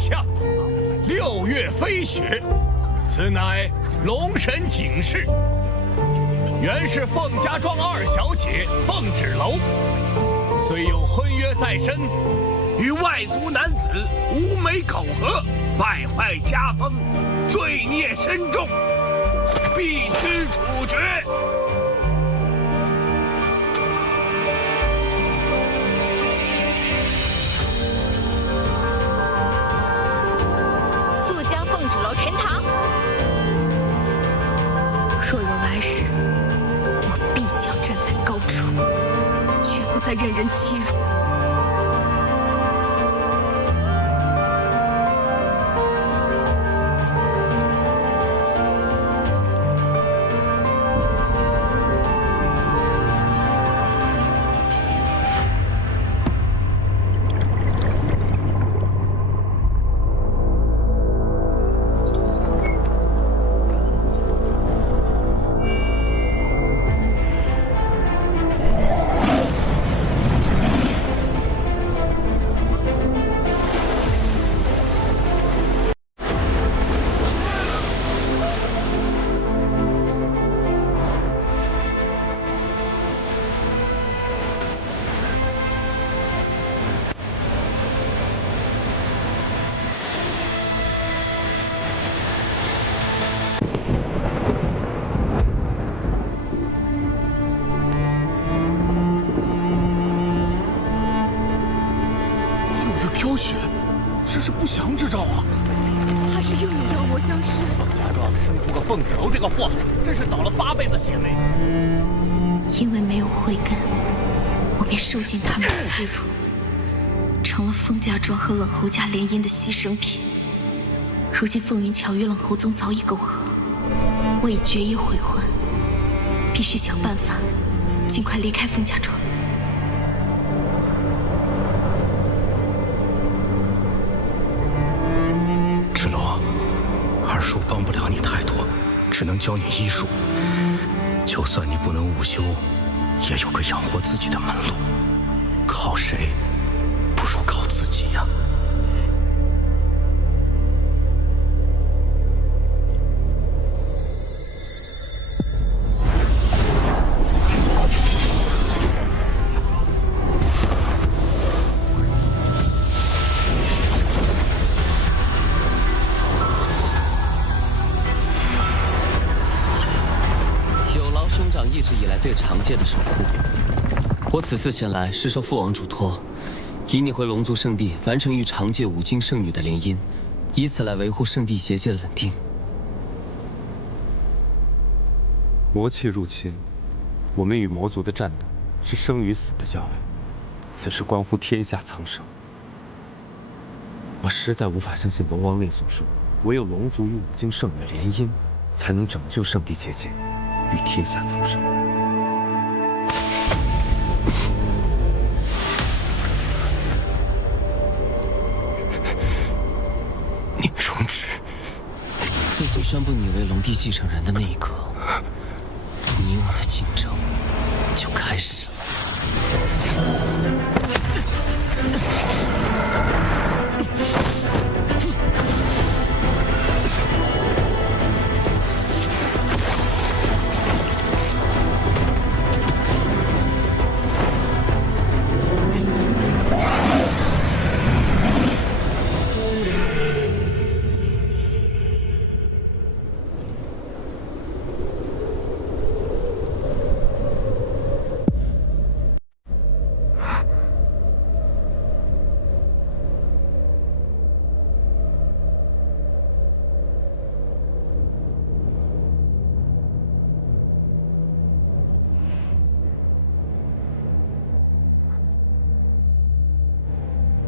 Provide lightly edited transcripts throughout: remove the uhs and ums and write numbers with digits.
象，六月飞雪，此乃龙神警示。原是凤家庄二小姐凤芷楼，虽有婚约在身，与外族男子无媒苟合，败坏家风，罪孽深重，必须处决。速将凤芷楼沉塘。若有来世，我必将站在高处，绝不再任人欺辱。飘雪，这是不祥之兆啊！怕是又有妖魔僵尸。凤家庄生出个凤芷楼这个祸害，真是倒了8辈子血霉。因为没有慧根，我便受尽他们欺辱，成了凤家庄和冷侯家联姻的牺牲品。如今凤云桥与冷侯宗早已苟合，我已决意悔婚，必须想办法尽快离开凤家庄。芷楼，二叔帮不了你太多，只能教你医术。就算你不能午休，也有个养活自己的门路。靠谁，不如靠自己呀。兄长一直以来对长界的守护，我此次前来是受父王嘱托，引你回龙族圣地，完成与长界5金圣女的联姻，以此来维护圣地结界的稳定。魔气入侵，我们与魔族的战斗是生与死的较量，此事关乎天下苍生。我实在无法相信龙王令所说，唯有龙族与5金圣女联姻，才能拯救圣地结界。与天下苍生。你容止！自从宣布你为龙帝继承人的那一刻，你我的竞争就开始了。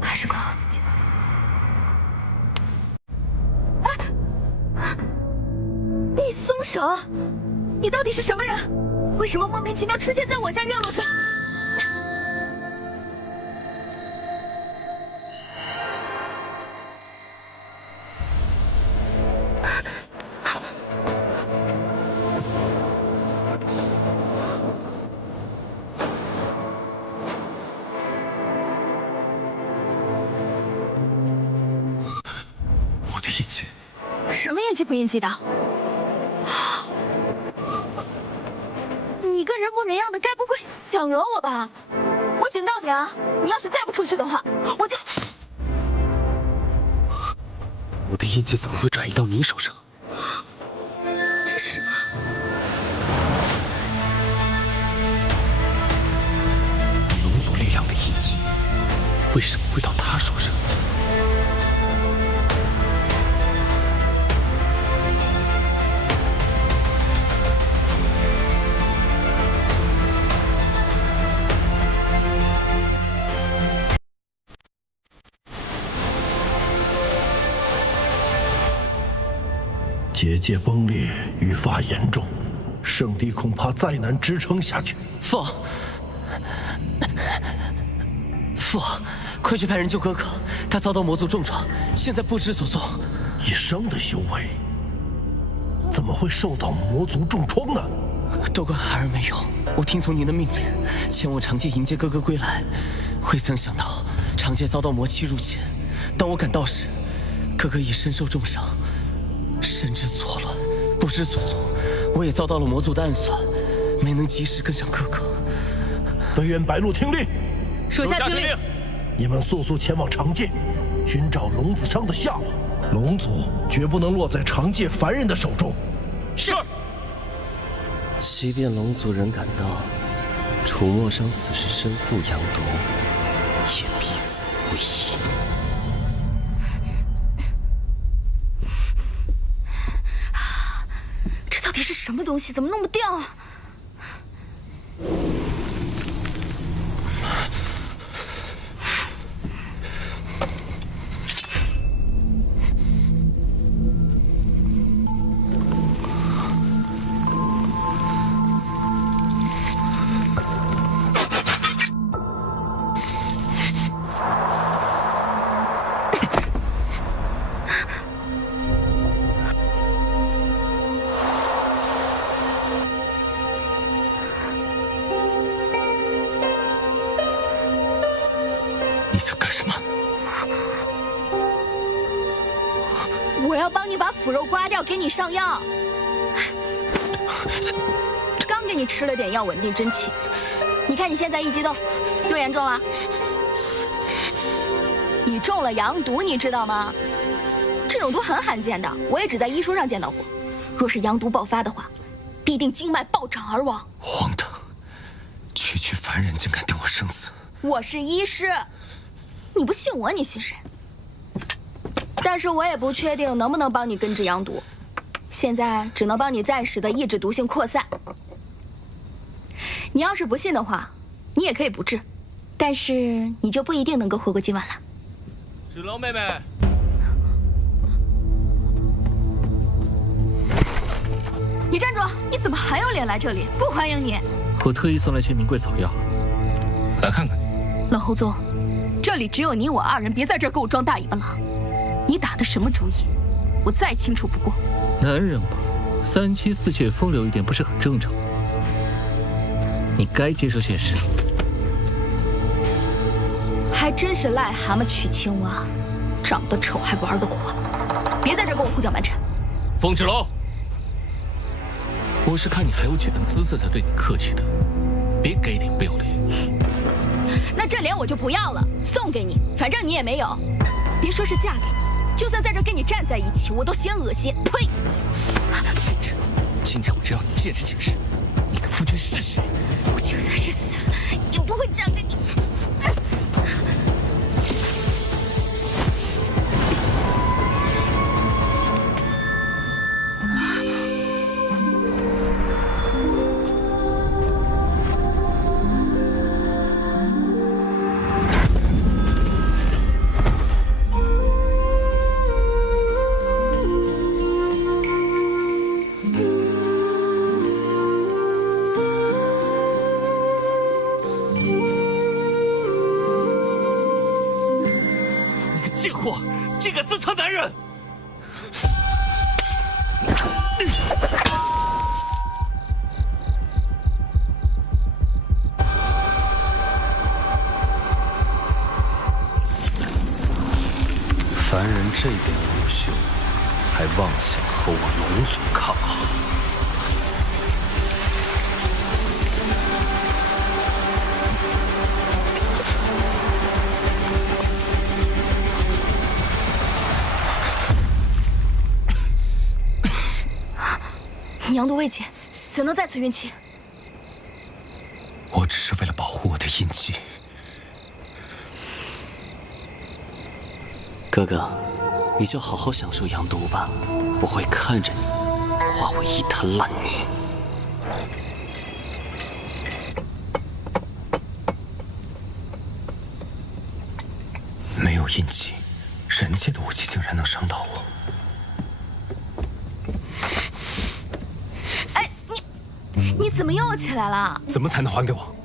还是管好自己吧。你松手！你到底是什么人？为什么莫名其妙出现在我家院落村？印记。什么印记不印记的？你个人模人样的，该不会想讹我吧？我警告你啊，你要是再不出去的话，我就……我的印记怎么会转移到你手上？这是什么？龙族力量的印记，为什么会到他手上？结界崩裂，愈发严重，圣地恐怕再难支撑下去。父王，父王，快去派人救哥哥，他遭到魔族重创，现在不知所踪。一生的修为，怎么会受到魔族重创呢？都怪孩儿没用，我听从您的命令，前往长界迎接哥哥归来，未曾想到长界遭到魔气入侵。当我赶到时，哥哥已身受重伤。神志错乱，不知所踪，我也遭到了魔族的暗算，没能及时跟上哥哥。飞燕白鹿听令，属下听令。你们速速前往长界，寻找龙子商的下落。龙族绝不能落在长界凡人的手中。是。即便龙族人赶到，楚墨商此时身负阳毒，也必死无疑。到底是什么东西？怎么弄不掉啊？你想干什么？我要帮你把腐肉刮掉，给你上药。刚给你吃了点药，稳定真气。你看你现在一激动，又严重了。你中了阳毒，你知道吗？这种毒很罕见的，我也只在医书上见到过。若是阳毒爆发的话，必定经脉暴涨而亡。荒唐！区区凡人竟敢定我生死！我是医师。你不信我，你信谁？但是我也不确定能不能帮你根治阳毒，现在只能帮你暂时的抑制毒性扩散。你要是不信的话，你也可以不治，但是你就不一定能够活过今晚了。芷楼妹妹，你站住！你怎么还有脸来这里？不欢迎你！我特意送来些名贵草药，来看看。冷侯宗，这里只有你我二人，别在这儿给我装大尾巴狼。你打的什么主意？我再清楚不过。男人嘛，三妻四妾风流一点不是很正常吗？你该接受现实。还真是癞蛤蟆娶青蛙，长得丑还玩得火。别在这儿给我胡搅蛮缠。风芷楼，我是看你还有几分姿色才对你客气的，别给脸不要脸。那这脸我就不要了，送给你，反正你也没有。别说是嫁给你，就算在这跟你站在一起，我都嫌恶心。呸！贤侄，今天我就让你见识见识，你的夫君是谁。我就算是死，也不会嫁给你。贱货，竟敢私藏男人！凡人这点无秀，还妄想和我龙族抗衡？你阳毒未解，怎能在此运气？我只是为了保护我的印记。哥哥，你就好好享受阳毒吧，我会看着你化为一滩烂泥。没有印记，人界的武器竟然能伤到我。哎，你怎么又起来了？怎么才能还给我？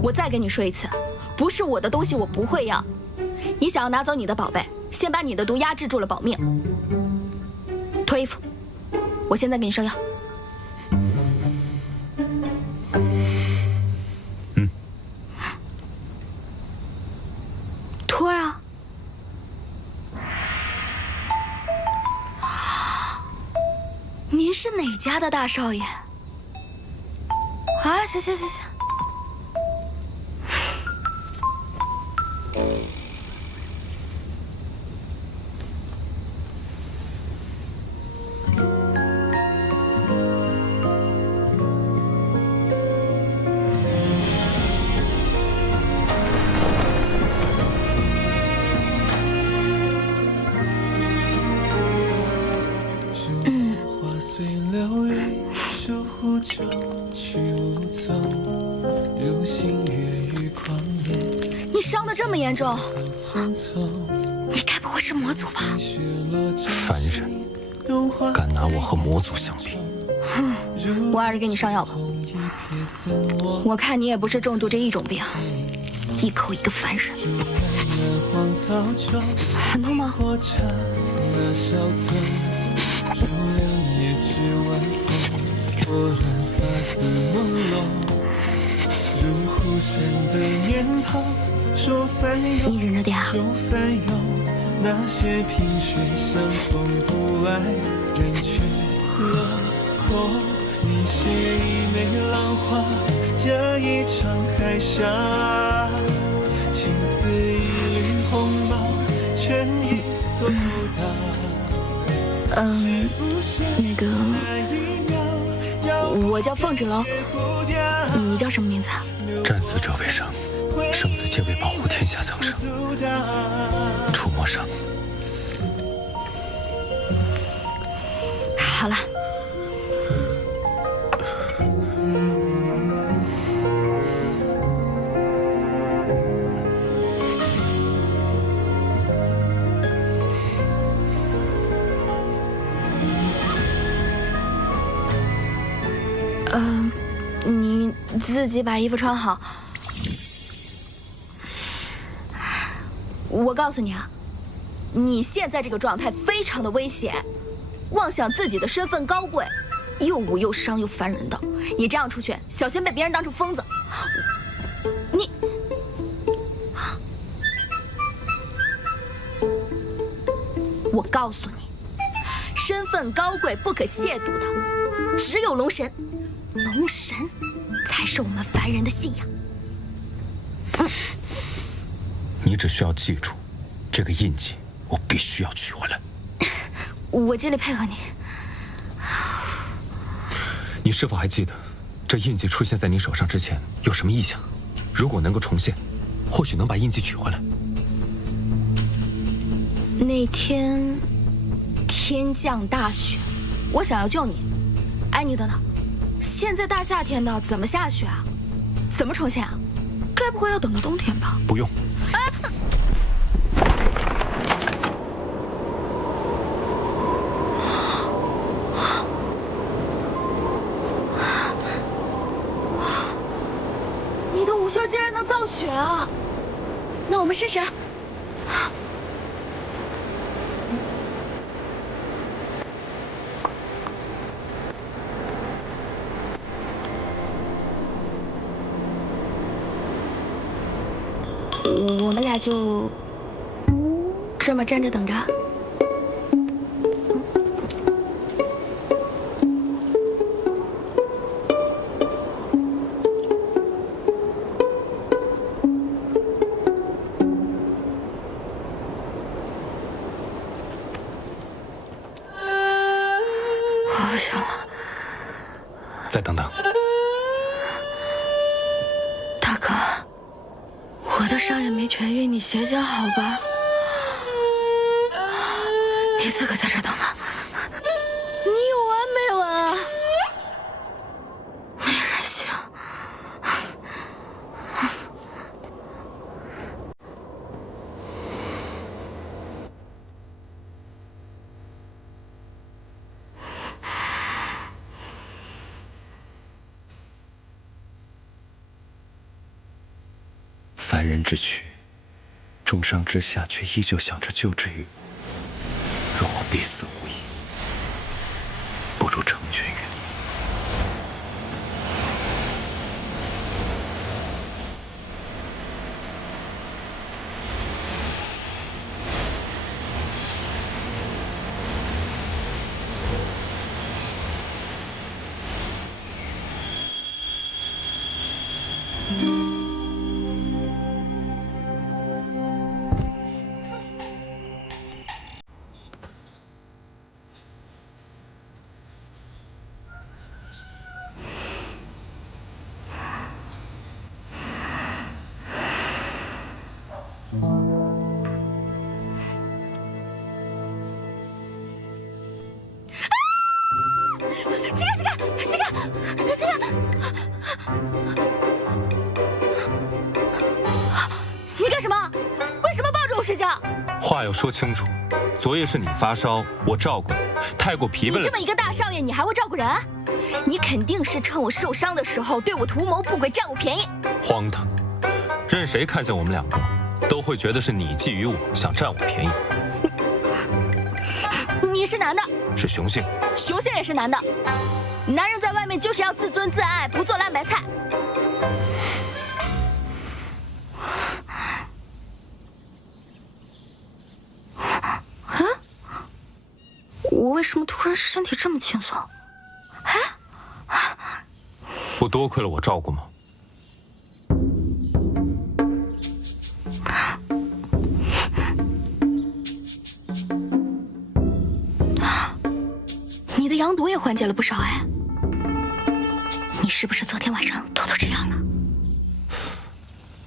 我再跟你说一次，不是我的东西我不会要。你想要拿走你的宝贝，先把你的毒压制住了保命。脱衣服，我现在给你上药。脱呀！您是哪家的大少爷？啊，行。你伤得这么严重，你该不会是魔族吧？凡人，敢拿我和魔族相比？我还是给你上药吧。我看你也不是重度这一种病，一口一个凡人。很痛吗？你忍着点啊。那些萍水相逢不爱人却落魄，你写一枚浪花，这一场海峡，情似一缕鸿毛，却一做不到。那个，我叫凤芷楼，你叫什么名字啊？战死者为生，生死皆为保护天下苍生。触摸上。好了。你自己把衣服穿好。我告诉你啊，你现在这个状态非常的危险，妄想自己的身份高贵，又武又伤又烦人的，你这样出去，小心被别人当成疯子。你，我告诉你，身份高贵不可亵渎的，只有龙神，龙神才是我们凡人的信仰。你只需要记住，这个印记我必须要取回来。我尽力配合你。你是否还记得，这印记出现在你手上之前有什么异象？如果能够重现，或许能把印记取回来。那天天降大雪，我想要救你。哎，你等等，现在大夏天的，怎么下雪啊？怎么重现啊？该不会要等到冬天吧？不用。你的午休竟然能造雪啊！那我们试试。我们俩就事吗？站着等着。我不行了。再等等。大哥，我的伤也没痊愈，你歇歇好吧？你自个在这等吧。你有完没完啊？没人性。凡人之躯，重伤之下却依旧想着救治于我，若我必死无疑，不如成全于你。你干什么？为什么抱着我睡觉？话要说清楚，昨夜是你发烧，我照顾你，太过疲惫了。你这么一个大少爷，你还会照顾人？你肯定是趁我受伤的时候对我图谋不轨，占我便宜。荒唐！任谁看见我们两个，都会觉得是你觊觎我，想占我便宜。你是男的，是雄性，雄性也是男的。男人在外面就是要自尊自爱，不做烂白菜。我为什么突然身体这么轻松？不多亏了我照顾吗？你的羊毒也缓解了不少哎。你是不是昨天晚上偷偷吃药了？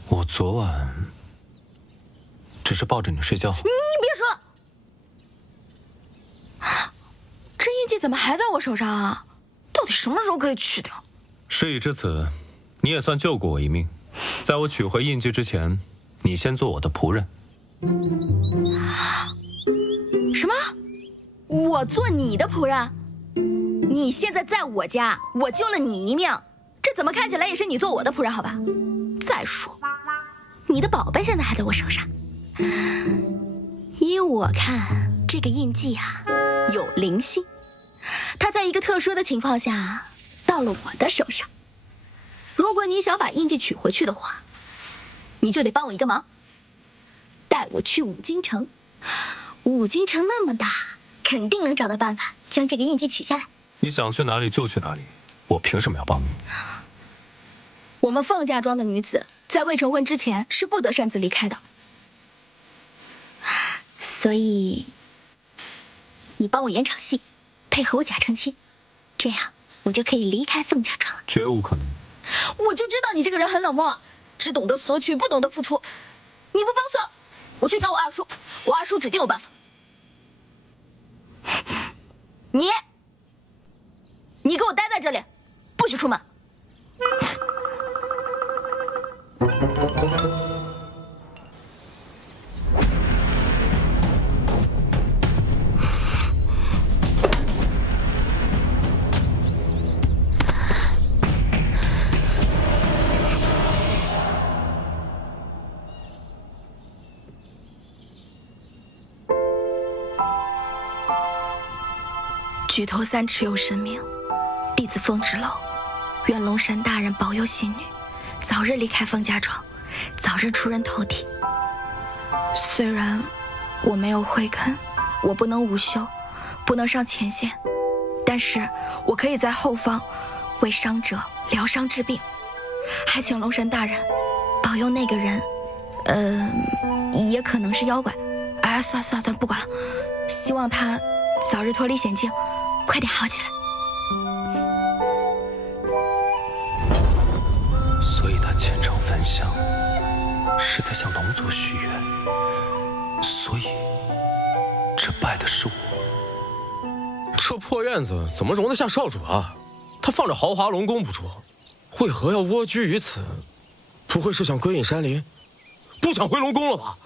我昨晚只是抱着你睡觉。你别说了。这印记怎么还在我手上啊？到底什么时候可以去掉？事已至此，你也算救过我一命。在我取回印记之前，你先做我的仆人。什么？我做你的仆人？你现在在我家，我救了你一命，这怎么看起来也是你做我的仆人好吧？再说，你的宝贝现在还在我手上。依我看，这个印记啊，有灵性，它在一个特殊的情况下到了我的手上。如果你想把印记取回去的话，你就得帮我一个忙，带我去五京城。五京城那么大，肯定能找到办法将这个印记取下来。你想去哪里就去哪里，我凭什么要帮你？我们凤家庄的女子在未成婚之前是不得擅自离开的，所以你帮我演场戏，配合我假成亲，这样我就可以离开凤家庄了。绝无可能。我就知道你这个人很冷漠，只懂得索取，不懂得付出。你不帮算了，我去找我二叔，我二叔指定有办法。你给我待在这里，不许出门。举头三尺有神明，弟子凤芷楼，愿龙神大人保佑信女早日离开凤家庄，早日出人头地。虽然我没有慧根，我不能午休，不能上前线，但是我可以在后方为伤者疗伤治病，还请龙神大人保佑那个人，也可能是妖怪。哎，算了，不管了，希望他早日脱离险境，快点好起来。所以他虔诚焚香，是在向龙族许愿。所以，这拜的是我。这破院子怎么容得下少主啊？他放着豪华龙宫不住，为何要蜗居于此？不会是想归隐山林，不想回龙宫了吧？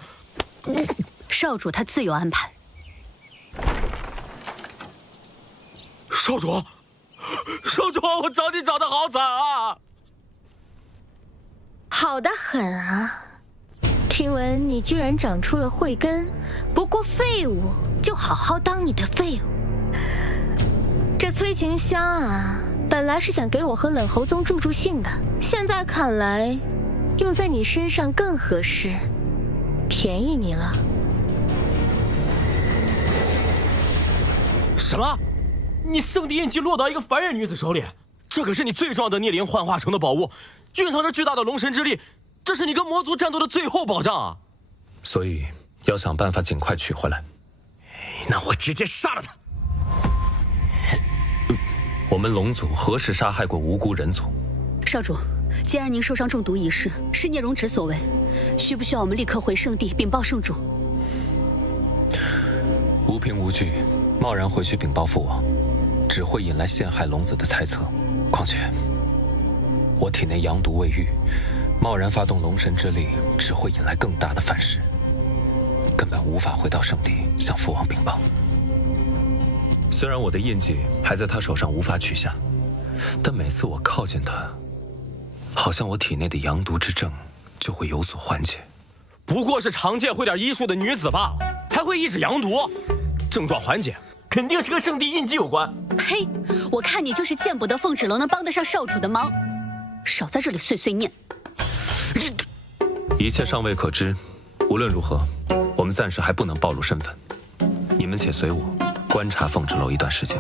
少主他自有安排。少主，我找你找得好惨啊！好得很啊！听闻你居然长出了慧根，不过废物就好好当你的废物。这催情香啊，本来是想给我和冷侯宗助兴的，现在看来，用在你身上更合适，便宜你了。什么？你圣地印记落到一个凡人女子手里？这可是你最重要的孽灵幻化成的宝物，蕴藏着巨大的龙神之力，这是你跟魔族战斗的最后保障啊！所以要想办法尽快取回来。那我直接杀了他！我们龙族何时杀害过无辜人族？少主，既然您受伤中毒一事是聂荣芷所为，需不需要我们立刻回圣地禀报圣主？无凭无据，贸然回去禀报父王，只会引来陷害龙子的猜测。况且，我体内阳毒未愈，贸然发动龙神之力，只会引来更大的反噬，根本无法回到圣地向父王禀报。虽然我的印记还在他手上无法取下，但每次我靠近他，好像我体内的阳毒之症就会有所缓解。不过是常见会点医术的女子罢了，还会抑制阳毒，症状缓解肯定是跟圣地印记有关。呸！我看你就是见不得凤芷楼能帮得上少主的忙，少在这里碎碎念。一切尚未可知，无论如何，我们暂时还不能暴露身份。你们且随我观察凤芷楼一段时间。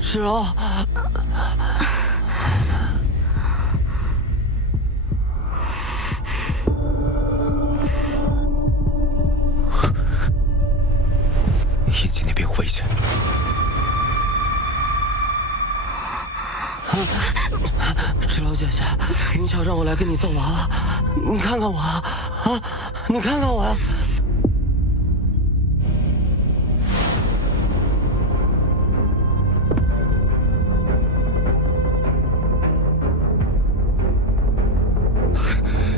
芷楼，印记那边有危险。芷楼姐姐，云巧让我来跟你揍娃娃，你看看我啊，你看看我啊！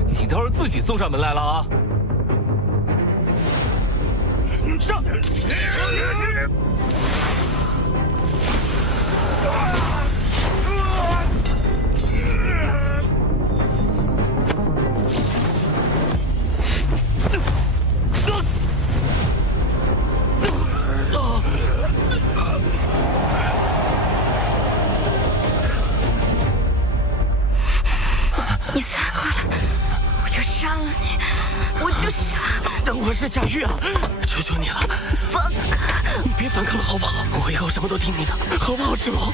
你倒是自己送上门来了啊！上！你再过来，我就杀了你！我就杀！我是贾玉啊，求求你了，放开！你别反抗了好不好？我以后什么都听你的，好不好，芷楼？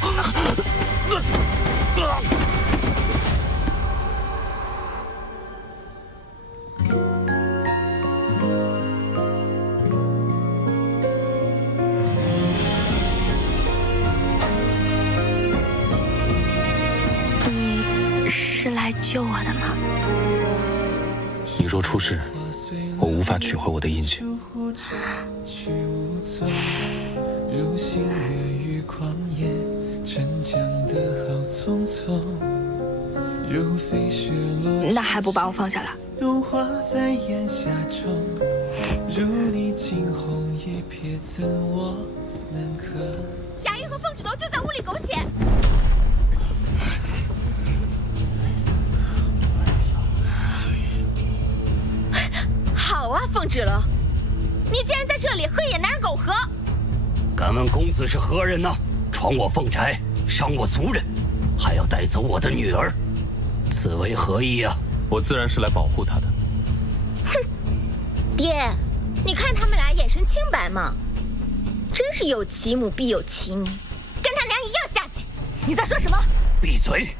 你是来救我的吗？你若出事，我无法取回我的印记。那还不把我放下来？贾玉和凤芷楼就在屋里狗血。好啊，凤芷楼，你竟然在这里和野男人苟合！敢问公子是何人呢？闯我凤宅，伤我族人，还要带走我的女儿，此为何意啊？我自然是来保护她的。哼，爹，你看他们俩眼神清白吗？真是有其母必有其女，跟他娘一样下贱。你在说什么？闭嘴！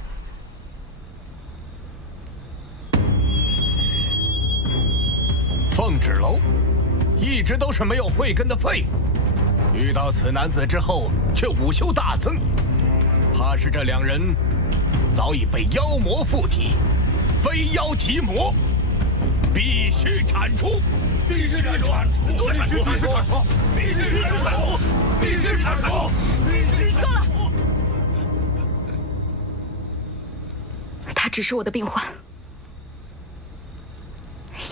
凤芷楼一直都是没有慧根的废物，遇到此男子之后却武修大增，怕是这两人早已被妖魔附体，非妖即魔，必须铲除！必须铲除！必须铲除！必须铲除！必须铲除！必须铲除！够了！他只是我的病患，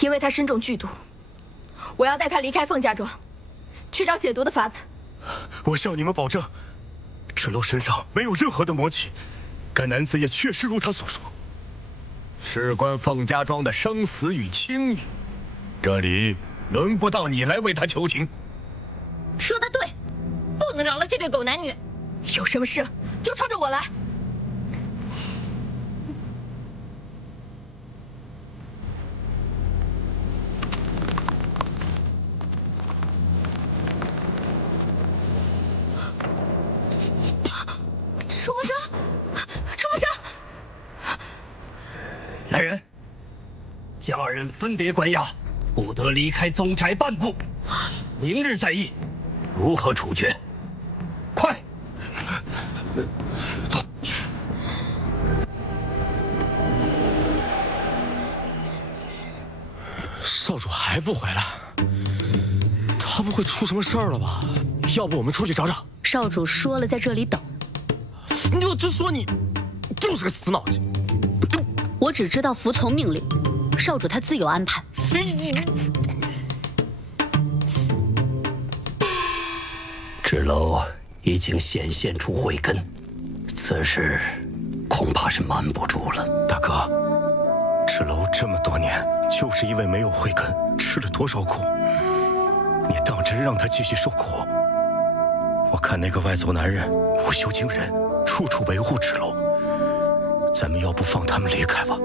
因为他身中剧毒，我要带他离开凤家庄，去找解毒的法子。我向你们保证，芷楼身上没有任何的魔气，该男子也确实如他所说。事关凤家庄的生死与清誉，这里轮不到你来为他求情。说得对，不能饶了这对狗男女，有什么事就冲着我来。出魔生，出魔生！来人，将二人分别关押，不得离开宗宅半步。明日再议，如何处决？快！走。少主还不回来，他不会出什么事儿了吧？要不我们出去找找？少主说了，在这里等。我就说你就是个死脑筋。我只知道服从命令，少主他自有安排。芷楼已经显现出慧根，此事恐怕是瞒不住了。大哥，芷楼这么多年就是因为没有慧根，吃了多少苦？你当真让他继续受苦？我看那个外族男人武修惊人，处处维护芷楼，咱们要不放他们离开吧？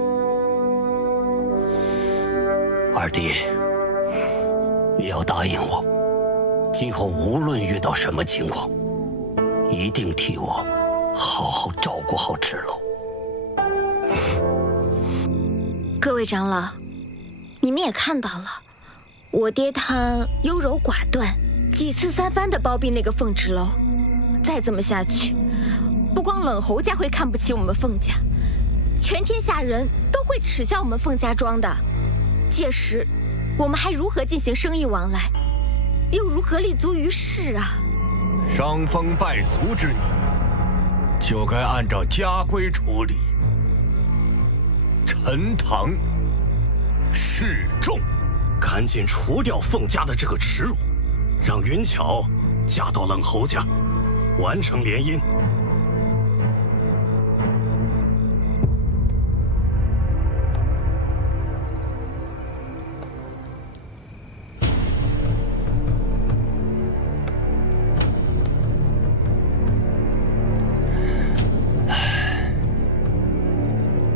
二弟，你要答应我，今后无论遇到什么情况，一定替我好好照顾好芷楼。各位长老，你们也看到了，我爹他优柔寡断，几次三番的包庇那个凤芷楼。再这么下去，不光冷侯家会看不起我们凤家，全天下人都会耻笑我们凤家庄的。届时，我们还如何进行生意往来，又如何立足于世啊？伤风败俗之女，就该按照家规处理。陈塘示众，赶紧除掉凤家的这个耻辱，让云巧嫁到冷侯家，完成联姻。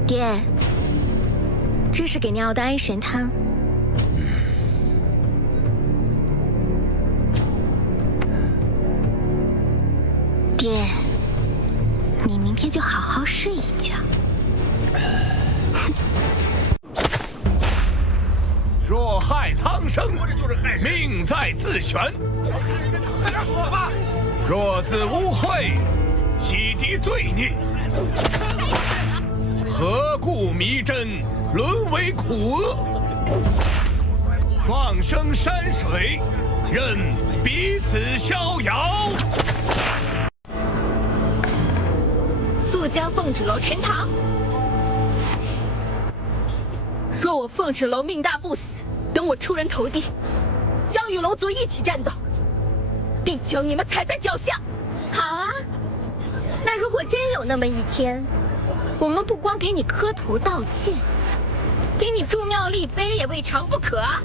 爹，这是给你熬的安神汤。爹，你明天就好好睡一觉。若害苍生，命在自悬。快点死吧！若自污秽，洗涤罪孽。何故迷真，沦为苦厄？放生山水，任彼此逍遥。速将凤芷楼沉塘。若我凤芷楼命大不死，等我出人头地，将与龙族一起战斗，必将你们踩在脚下。好啊，那如果真有那么一天，我们不光给你磕头道歉，给你祝庙立碑也未尝不可啊！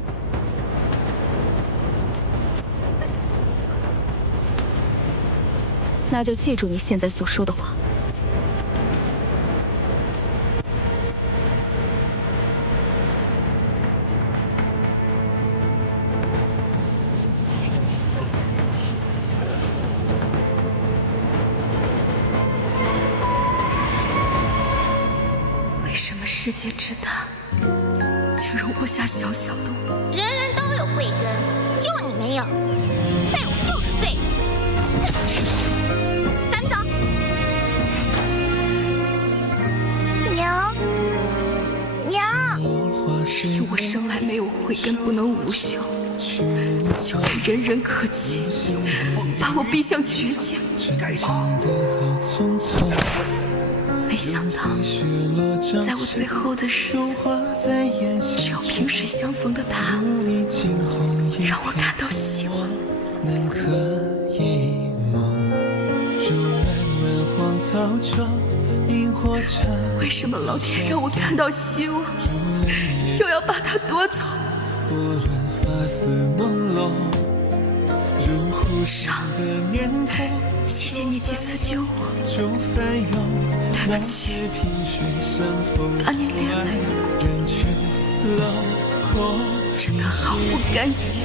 那就记住你现在所说的话。为什么世界之大，竟容不下小小的我？人人都有慧根，就你没有。废物就是废物。咱们走。娘，娘。是因我生来没有慧根，不能无修，就被人人可欺，把我逼向绝境。没想到，在我最后的日子，只有萍水相逢的他，让我看到希望。为什么老天让我看到希望，又要把它夺走？上，谢谢你几次救我，对不起，把你连累了，真的好不甘心，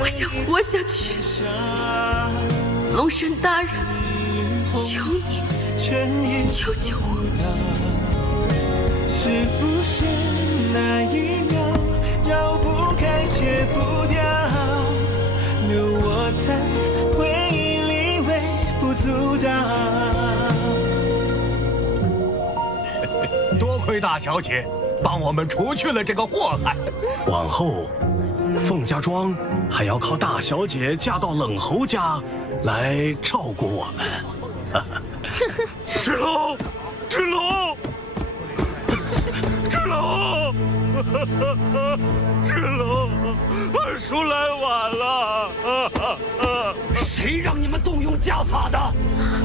我想活下去。龙神大人，求你救救我！是浮生那一秒，绕不开，戒不掉，留我在回忆里微不足道。多亏大小姐帮我们除去了这个祸害。往后，凤家庄还要靠大小姐嫁到冷侯家来照顾我们。芷龙，芷龙，芷龙，芷龙，二叔来晚了。谁让你们动用家法的？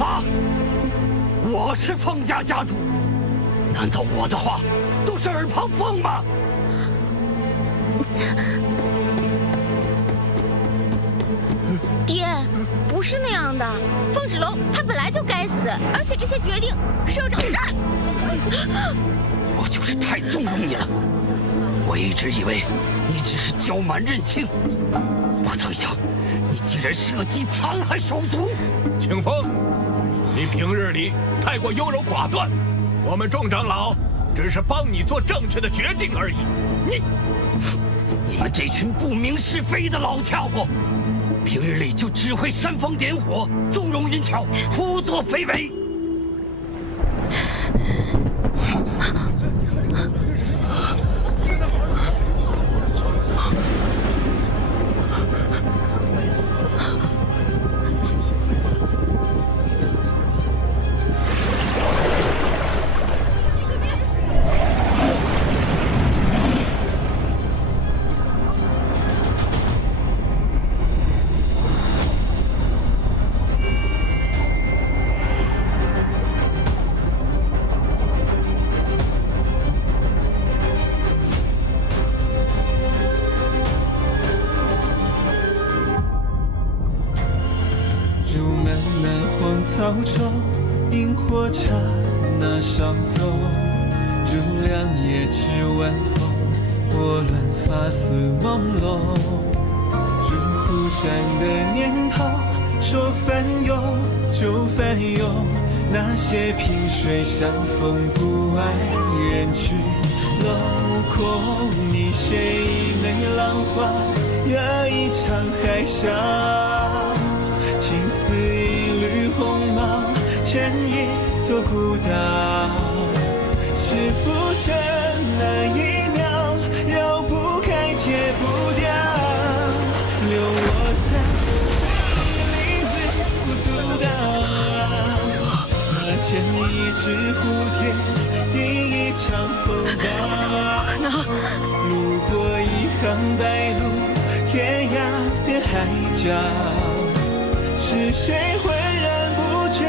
啊！我是凤家家主，难道我的话都是耳旁风吗？爹，不是那样的。凤芷楼他本来就该死，而且这些决定是由这……我就是太纵容你了。我一直以为你只是骄蛮任性，不曾想你竟然设计残害手足。清风，你平日里太过优柔寡断，我们众长老只是帮你做正确的决定而已。你们这群不明是非的老家伙，平日里就只会煽风点火、纵容淫巧、胡作非为。草中，萤火刹那稍纵，如两夜之晚风，拨乱发丝朦胧。如忽闪的念头，说翻涌就翻涌，那些萍水相逢不爱人去楼空。你写一枚浪花，惹一场海啸，情似一缕鸿毛，牵一座孤岛。是浮生那一秒，绕不开，戒不掉，留我在回忆里微不足道。那牵一只蝴蝶，第一场风暴。路过一行白鹭，天涯变海角。是谁浑然不觉，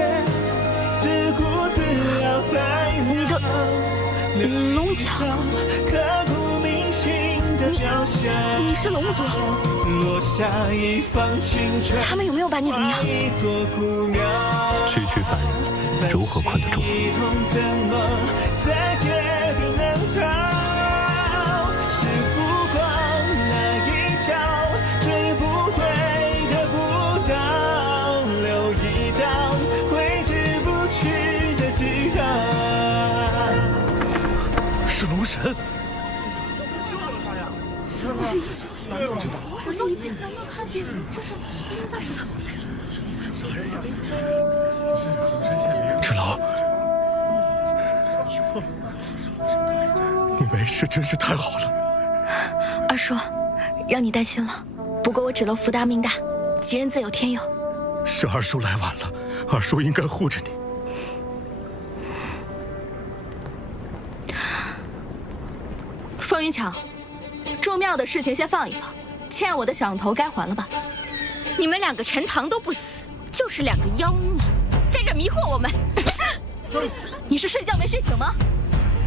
自顾自摇摆了？龙角，刻骨铭心你是龙族？他们有没有把你怎么样？区区凡人，如何困得住我？是龙神。 芷楼，你没事真是太好了。二叔，让你担心了。不过我芷楼福大命大，吉人自有天佑。是二叔来晚了，二叔应该护着你。风云桥，住庙的事情先放一放，欠我的响头该还了吧？你们两个陈塘都不死，就是两个妖孽，在这迷惑我们。你是睡觉没睡醒吗？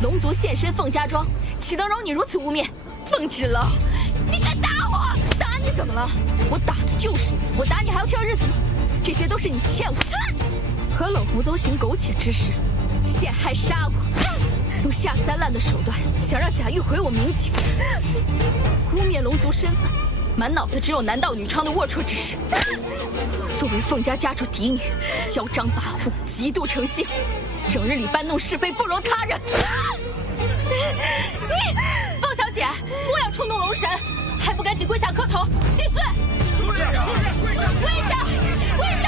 龙族现身凤家庄，岂能容你如此污蔑？凤芷楼，你敢打我？打你怎么了？我打的就是你，我打你还要挑日子吗？这些都是你欠我的。和冷湖州行苟且之事，陷害杀我，用下三滥的手段想让贾玉毁我名节，污蔑龙族身份，满脑子只有男盗女娼的龌龊之事。作为凤家家主嫡女，嚣张跋扈，极度成性，整日里搬弄是非，不容他人。你，凤小姐，莫要触怒龙神，还不赶紧跪下磕头谢罪！就是跪下，跪下！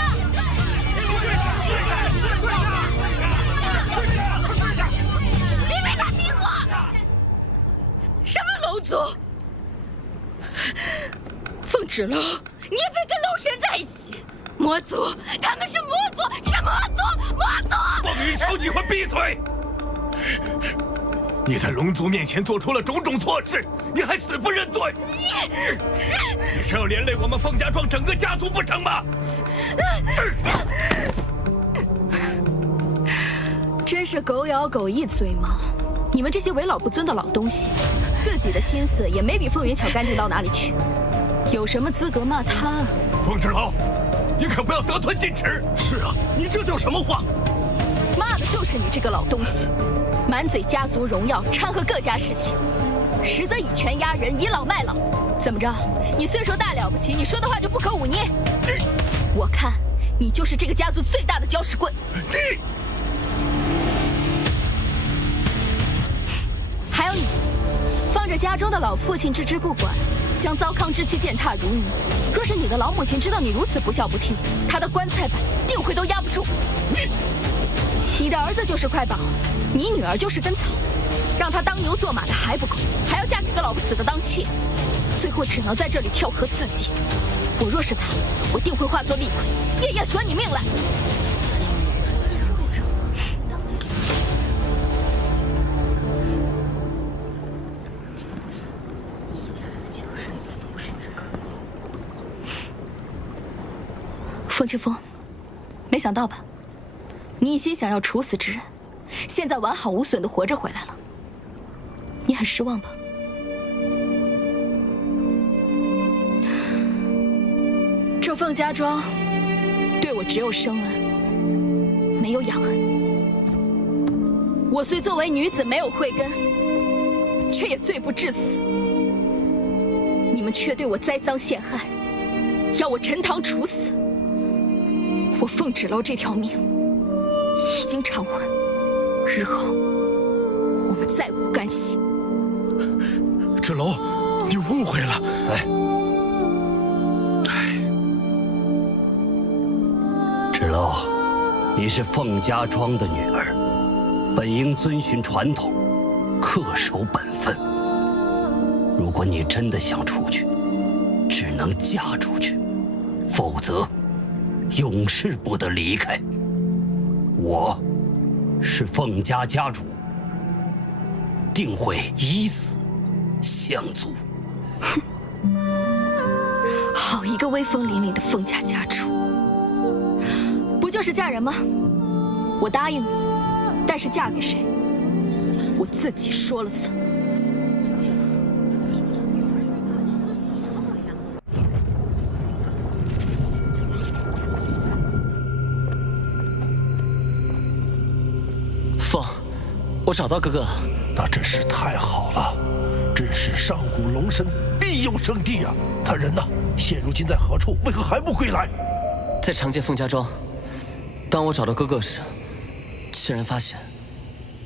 别为他迷惑！什么龙族？凤芷楼，你也配跟龙神在一起？魔族，他们是魔族，是魔族，魔族！凤羽求你快闭嘴！你在龙族面前做出了种种错事，你还死不认罪？你是要连累我们凤家庄整个家族不成吗？真是狗咬狗一嘴毛！你们这些为老不尊的老东西，自己的心思也没比凤云巧干净到哪里去，有什么资格骂他啊？凤芷楼，你可不要得寸进尺！是啊，你这叫什么话？骂的就是你这个老东西，满嘴家族荣耀，掺和各家事情，实则以权压人，倚老卖老。怎么着？你虽说大了不起，你说的话就不可忤逆？我看你就是这个家族最大的搅屎棍。还有你，放着家中的老父亲置之不管，将糟糠之妻践踏如泥。若是你的老母亲知道你如此不孝不悌，她的棺材板定会都压不住。你的儿子就是块宝，你女儿就是根草，让她当牛做马的还不够，还要嫁给个老不死的当妾，最后只能在这里跳河自尽。我若是他，我定会化作厉鬼，夜夜索你命来。凤清风，没想到吧？你一心想要处死之人，现在完好无损的活着回来了，你很失望吧？这凤家庄对我只有生恩，没有养恩。我虽作为女子没有慧根，却也罪不至死。你们却对我栽赃陷害，要我陈塘处死。我凤芷楼这条命已经偿还，日后我们再无干系。芷楼，你误会了。芷楼，你是凤家庄的女儿，本应遵循传统，恪守本分。如果你真的想出去，只能嫁出去，否则永世不得离开。我是凤家家主，定会以死相阻。哼，好一个威风凛凛的凤家家主！不就是嫁人吗？我答应你，但是嫁给谁，我自己说了算。我找到哥哥了。那真是太好了，真是上古龙神必有圣地啊！他人呢？现如今在何处？为何还不归来？在长界凤家庄。当我找到哥哥时，竟然发现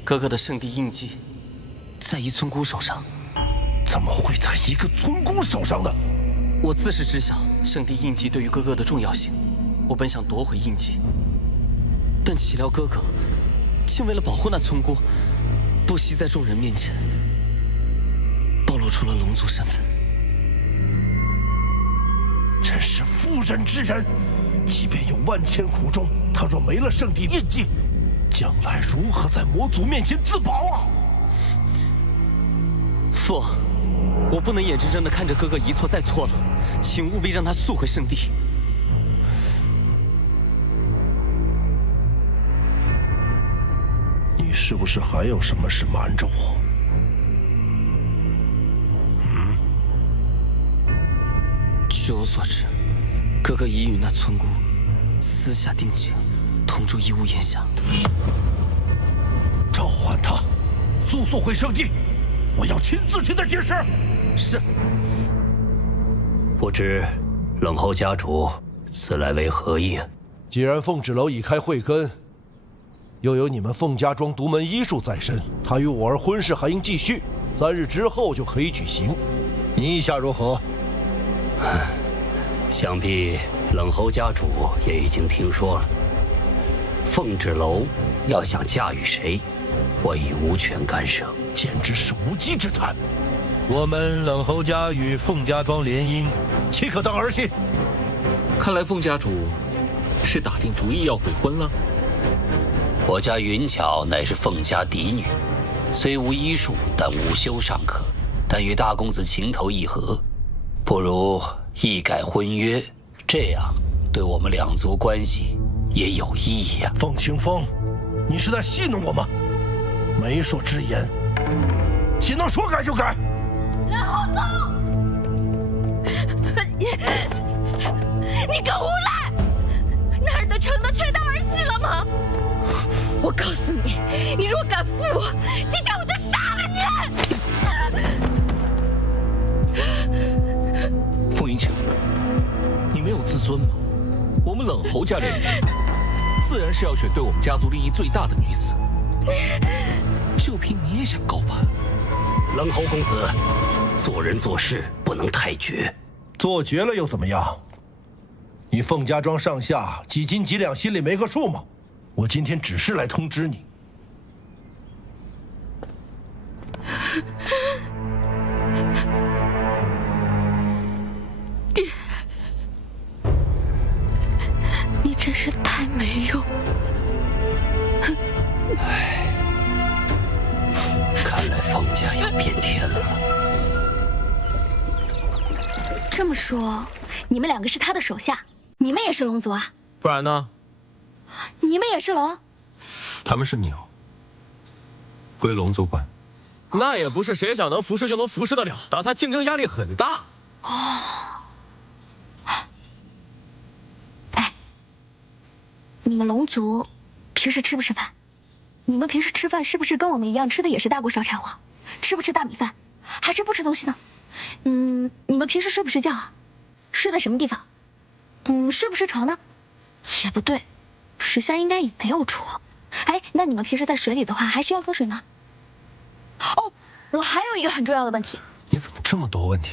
哥哥的圣地印记在一村姑手上。怎么会在一个村姑手上呢？我自是知晓圣地印记对于哥哥的重要性，我本想夺回印记，但岂料哥哥竟为了保护那村姑，不惜在众人面前暴露出了龙族身份。真是妇人之仁！即便有万千苦衷，他若没了圣地印记，将来如何在魔族面前自保啊？父王，我不能眼睁睁地看着哥哥一错再错了，请务必让他速回圣地。你是不是还有什么事瞒着我？据我所知，哥哥已与那村姑私下定情，同住一屋檐下。召唤他，速速回圣地，我要亲自替他解释。是。不知冷侯家主此来为何意？既然凤纸楼已开慧根，又有你们凤家庄独门医术在身，他与我儿婚事还应继续，3日之后就可以举行。你意下如何？想必冷侯家主也已经听说了。凤纸楼要想嫁与谁，我已无权干涉，简直是无稽之谈。我们冷侯家与凤家庄联姻，岂可当儿戏？看来凤家主是打定主意要悔婚了。我家云巧乃是凤家嫡女，虽无医术，但午休尚可。但与大公子情投意合，不如一改婚约，这样对我们两族关系也有意义呀。凤清风，你是在戏弄我吗？媒妁之言，岂能说改就改？蓝后宗，你个无赖！那儿的成的全当儿戏了吗？我告诉你，你若敢负我，今天我就杀了你！凤云清，你没有自尊吗？我们冷侯家联姻，自然是要选对我们家族利益最大的女子。就凭你也想高攀？冷侯公子，做人做事不能太绝。做绝了又怎么样？你凤家庄上下几斤几两，心里没个数吗？我今天只是来通知你。爹，你真是太没用。看来凤家要变天了。这么说，你们两个是他的手下，你们也是龙族啊？不然呢？你们也是龙？他们是鸟，归龙族管。那也不是谁想能服侍就能服侍得了，打他竞争压力很大。哦。哎，你们龙族平时吃不吃饭？你们平时吃饭是不是跟我们一样吃的也是大锅烧柴火？吃不吃大米饭？还是不吃东西呢？你们平时睡不睡觉啊？睡在什么地方？睡不睡床呢？也不对，水下应该也没有床。哎，那你们平时在水里的话，还需要喝水吗？哦，我还有一个很重要的问题。你怎么这么多问题？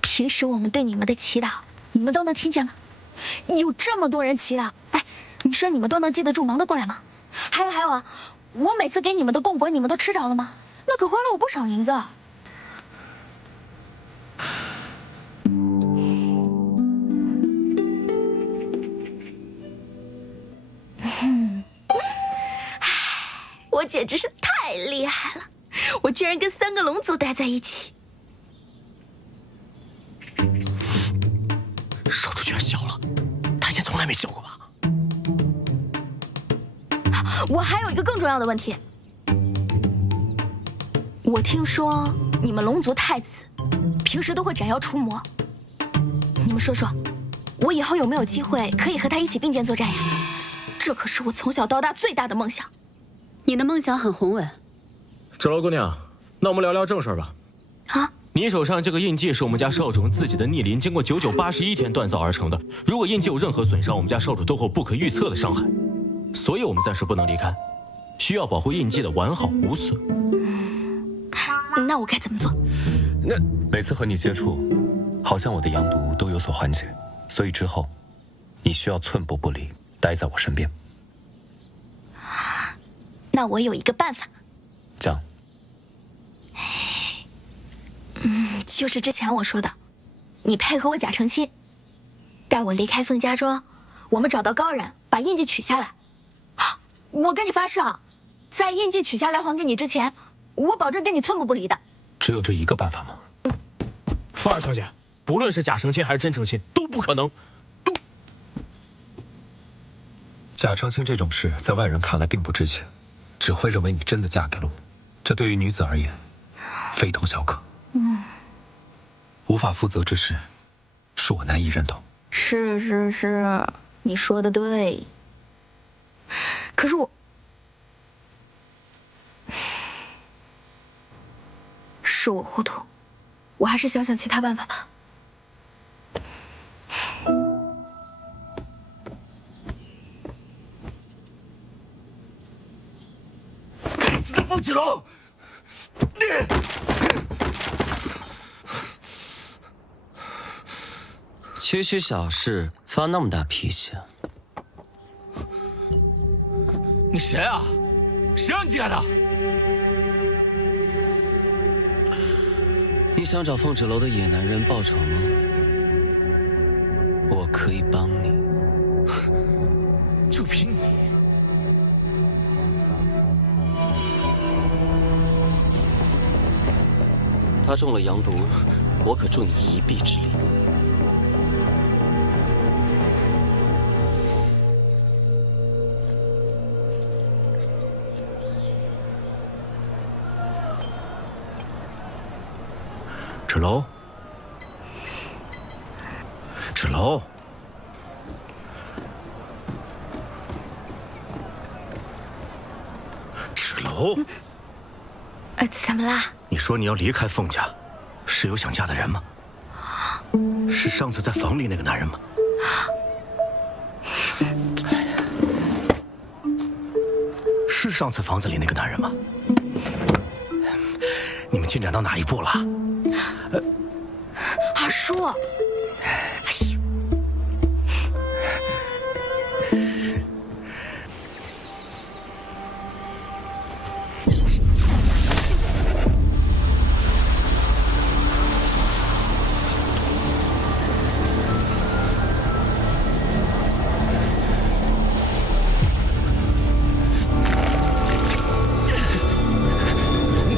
平时我们对你们的祈祷，你们都能听见吗？有这么多人祈祷，哎，你说你们都能记得住，忙得过来吗？还有啊，我每次给你们的供果，你们都吃着了吗？那可花了我不少银子。我简直是太厉害了！我居然跟3个龙族待在一起。少主居然笑了，他以前从来没笑过吧？我还有一个更重要的问题。我听说你们龙族太子平时都会斩妖除魔，你们说说，我以后有没有机会可以和他一起并肩作战呀？这可是我从小到大最大的梦想。你的梦想很宏伟。芷楼姑娘，那我们聊聊正事吧。啊，你手上这个印记是我们家少主自己的逆鳞，经过9981天锻造而成的。如果印记有任何损伤，我们家少主都会有不可预测的伤害，所以我们暂时不能离开，需要保护印记的完好无损。那我该怎么做？每次和你接触，好像我的阳毒都有所缓解，所以之后，你需要寸步不离，待在我身边。那我有一个办法。讲。就是之前我说的，你配合我假成亲，带我离开凤家庄，我们找到高人，把印记取下来。我跟你发誓啊，在印记取下来还给你之前，我保证跟你寸步不离的。只有这一个办法吗？傅二小姐，不论是假成亲还是真成亲，都不可能。假成亲这种事，在外人看来并不值钱，只会认为你真的嫁给了我。这对于女子而言，非同小可。无法负责之事，是我难以认同。是，你说的对。可是是我糊涂，我还是想想其他办法吧。该死的凤芷楼！区区小事发那么大脾气啊？你谁啊？谁让你进来的？你想找凤芷楼的野男人报仇吗？我可以帮你。就凭你？他中了阳毒，我可助你一臂之力。芷楼，芷楼，芷楼，怎么啦？你说你要离开凤家，是有想嫁的人吗？是上次在房里那个男人吗？是上次房子里那个男人吗？你们进展到哪一步了？二叔，龙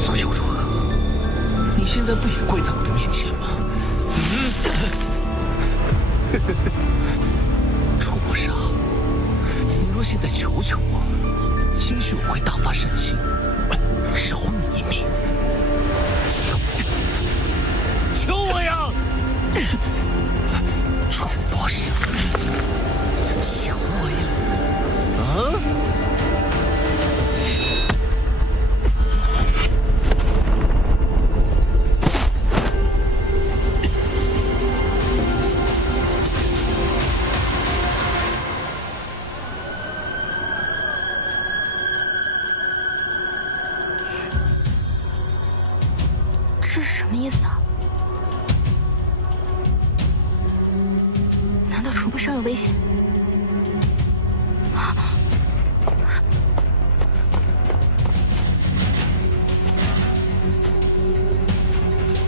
族又如何？你现在不也跪在我的面前吗？楚墨杀，你若现在求求我，兴许我会大发善心，饶你一命。求我呀！楚墨杀，求我呀！啊！这是什么意思啊？难道楚墨伤有危险？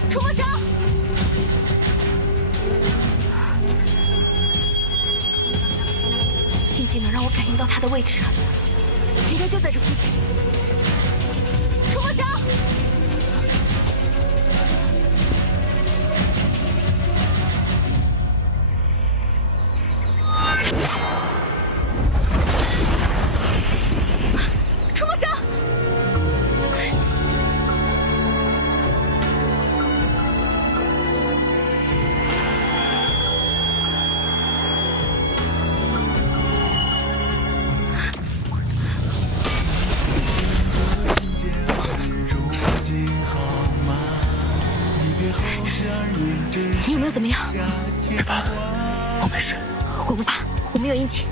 楚墨伤！印记能让我感应到他的位置，应该就在这附近。楚墨伤！楚墨伤！要怎么样？别怕，我没事。我不怕，我没有印记。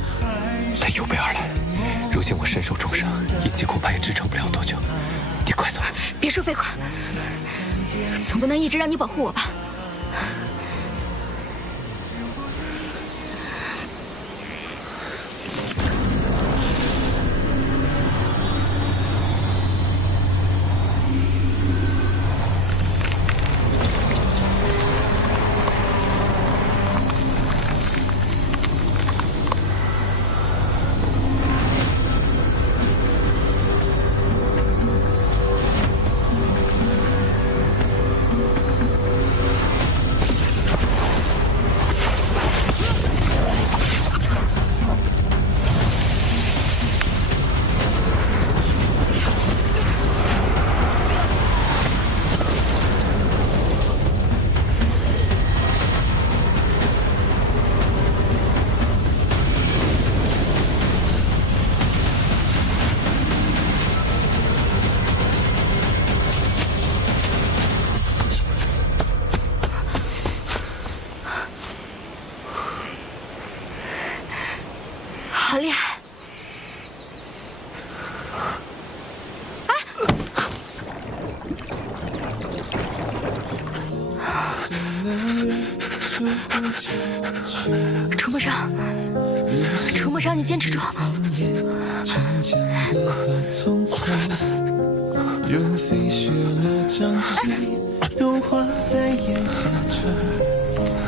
他有备而来，如今我身受重伤，印记恐怕也支撑不了多久。你快走！别说废话，总不能一直让你保护我吧？好厉害！楚木生，楚木生，你坚持住！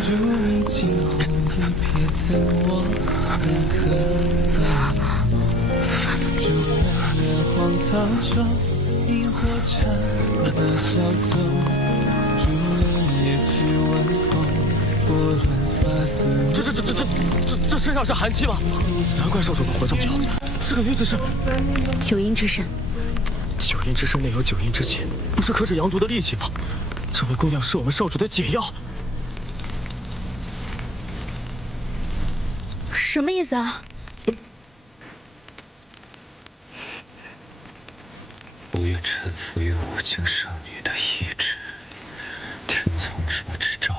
如你惊鸿一瞥，赠我两颗眼眸。竹满了荒草中，萤火刹那消走。如了夜之晚风，拨乱发丝。这身上是寒气吗？难怪少主能活这么久。这个女子是九阴之身。九阴之身内有九阴之气，不是克制阳毒的利器吗？这位姑娘是我们少主的解药。什么意思啊？不愿臣服于无尽圣女的意志，听从主之诏，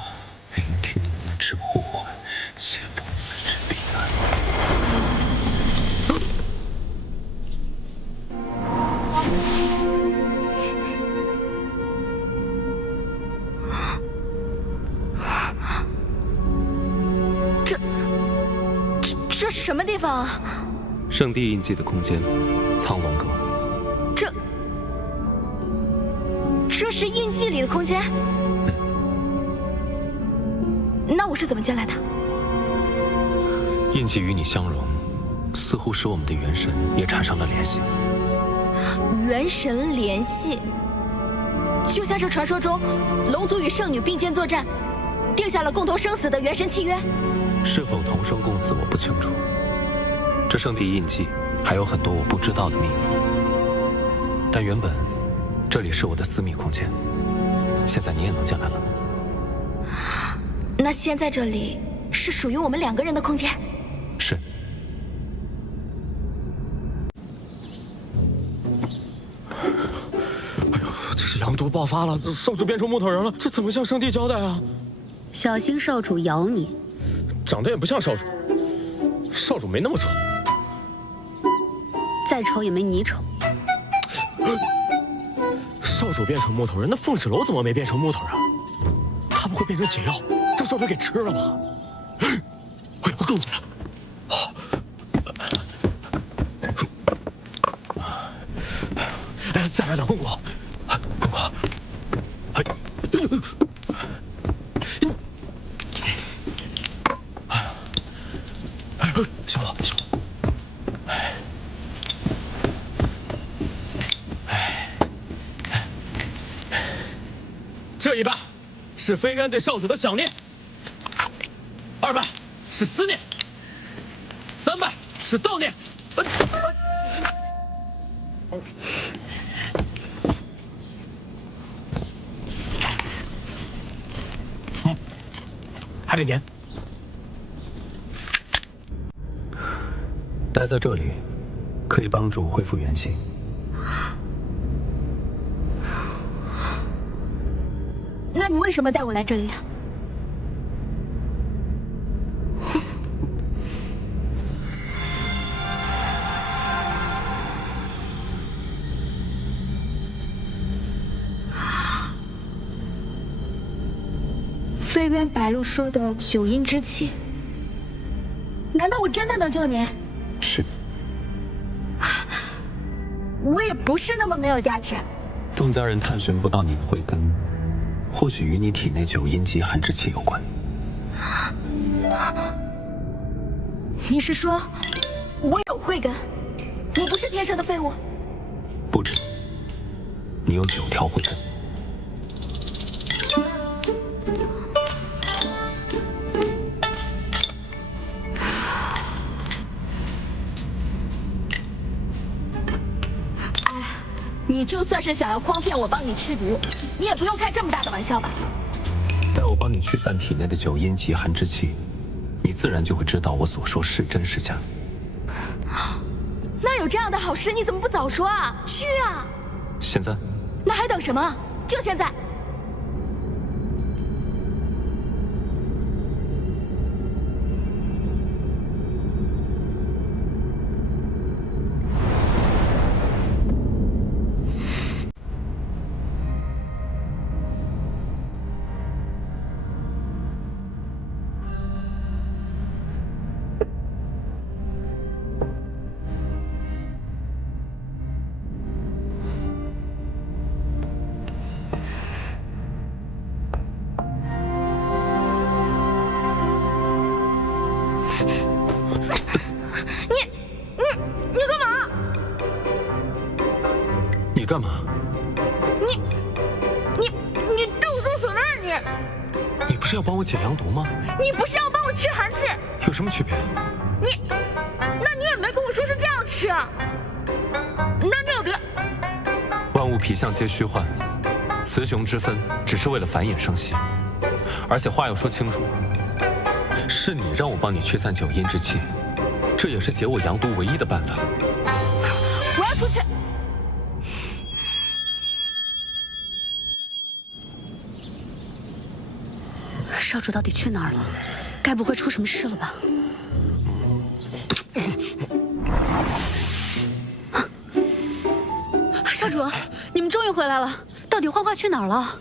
聆听吾之呼唤，且不自知彼岸。这是什么地方啊？圣地印记的空间，苍龙阁。这是印记里的空间？那我是怎么进来的？印记与你相融，似乎使我们的元神也产生了联系。元神联系，就像是传说中龙族与圣女并肩作战，定下了共同生死的元神契约。是否同生共死，我不清楚。这圣地印记还有很多我不知道的秘密。但原本这里是我的私密空间，现在你也能进来了。那现在这里是属于我们两个人的空间？是。哎呦，这是阳毒爆发了，少主变成木头人了，这怎么向圣地交代啊？小心少主咬你。长得也不像少主，少主没那么丑，再丑也没你丑。少主变成木头人，那凤纸楼怎么没变成木头人？他不会变成解药，让少主给吃了吧？我要动起来！再来点功果，功果。行了，行了。这一半是飞竿对少主的想念，2半是思念，3半是悼念。还得粘。待在这里，可以帮助恢复元气。那你为什么带我来这里啊？飞渊白鹿说的九阴之气，难道我真的能救您？是的。我也不是那么没有价值。凤家人探寻不到你的慧根，或许与你体内九阴极寒之气有关。你是说，我有慧根，我不是天生的废物？不止，你有9条慧根。你就算是想要诓骗我帮你驱毒，你也不用开这么大的玩笑吧？待我帮你驱散体内的九阴极寒之气，你自然就会知道我所说是真是假。那有这样的好事，你怎么不早说啊？去啊！现在？那还等什么？就现在！你干嘛？你干嘛？你对我动手呢？你不是要帮我解阳毒吗？你不是要帮我驱寒气？有什么区别？那你也没跟我说是这样驱啊？那你有别？万物皮相皆虚幻，雌雄之分只是为了繁衍生息。而且话要说清楚，是你让我帮你驱散九阴之气，这也是解我阳毒唯一的办法。我要出去。少主到底去哪儿了？该不会出什么事了吧？少主，你们终于回来了，到底幻化去哪儿了？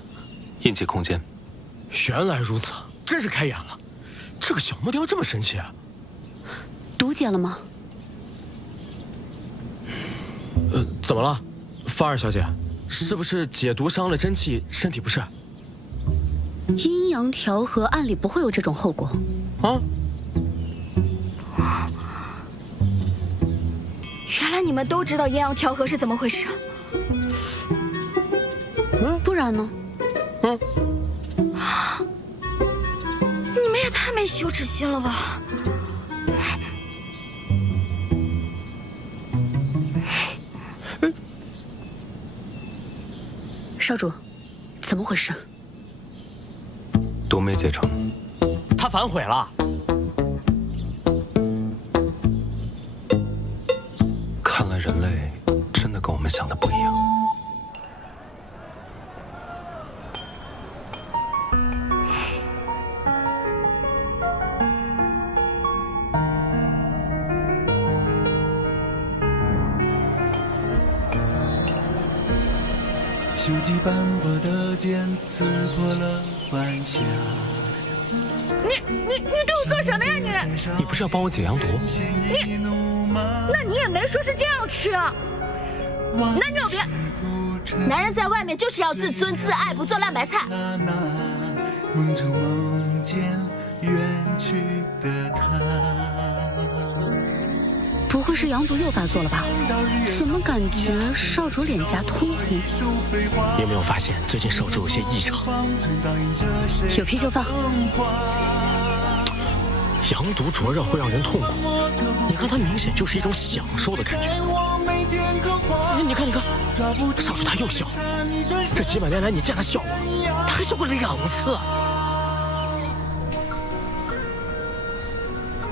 印记空间。原来如此，真是开眼了。这个小木雕这么神奇啊！毒解了吗？怎么了，芳儿小姐？是不是解毒伤了真气，身体不适？阴阳调和，按理不会有这种后果。啊！原来你们都知道阴阳调和是怎么回事。不然呢？你们也太没羞耻心了吧！少主，怎么回事？毒没解成，他反悔了。看来人类真的跟我们想的不一样。锈迹斑驳的剑刺破了晚霞。你对我做什么呀你不是要帮我解阳毒？那你也没说是这样吃啊。那你有别？男人在外面就是要自尊自爱，不做烂白菜。梦中梦见远去的他。不会是阳毒又发作了吧？怎么感觉少主脸颊通红？你有没有发现最近少主有些异常？有屁就放。阳毒灼热会让人痛苦，你看他明显就是一种享受的感觉。你看，少主他又笑，这几百年来你见他笑过，他还笑过2次。